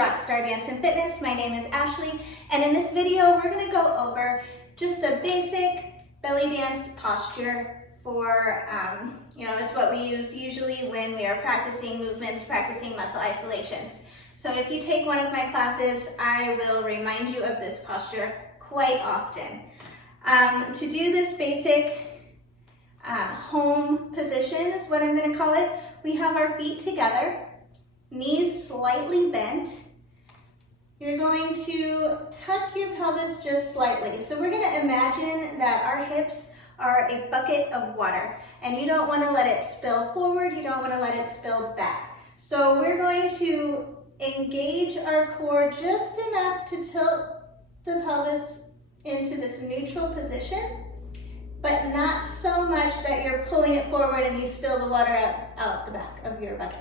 RaQStar Dance and Fitness. My name is Ashley, and in this video, we're gonna go over just the basic belly dance posture for, it's what we use usually when we are practicing movements, practicing muscle isolations. So if you take one of my classes, I will remind you of this posture quite often. To do this basic home position is what I'm gonna call it. We have our feet together, knees slightly bent. You're going to tuck your pelvis just slightly. So we're gonna imagine that our hips are a bucket of water and you don't wanna let it spill forward, you don't wanna let it spill back. So we're going to engage our core just enough to tilt the pelvis into this neutral position, but not so much that you're pulling it forward and you spill the water out the back of your bucket.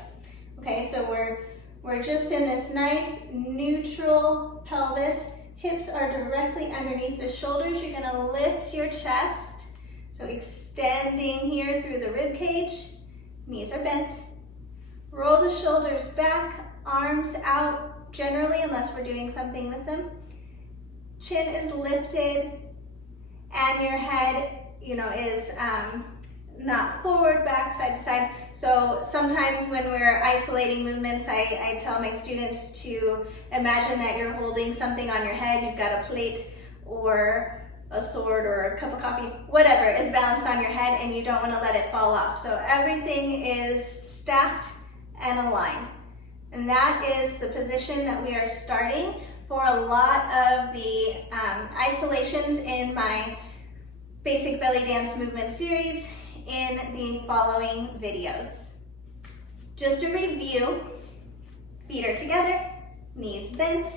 Okay, so we're just in this nice neutral pelvis. Hips are directly underneath the shoulders. You're gonna lift your chest. So extending here through the rib cage. Knees are bent. Roll the shoulders back, arms out generally, unless we're doing something with them. Chin is lifted and your head, is not forward, back, side to side. So sometimes when we're isolating movements, I tell my students to imagine that you're holding something on your head. You've got a plate or a sword or a cup of coffee, whatever is balanced on your head, and you don't want to let it fall off. So everything is stacked and aligned. And that is the position that we are starting for a lot of the isolations in my basic belly dance movement series in the following videos. Just a review, feet are together, knees bent,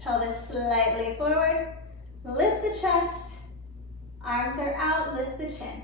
pelvis slightly forward, lift the chest, arms are out, lift the chin.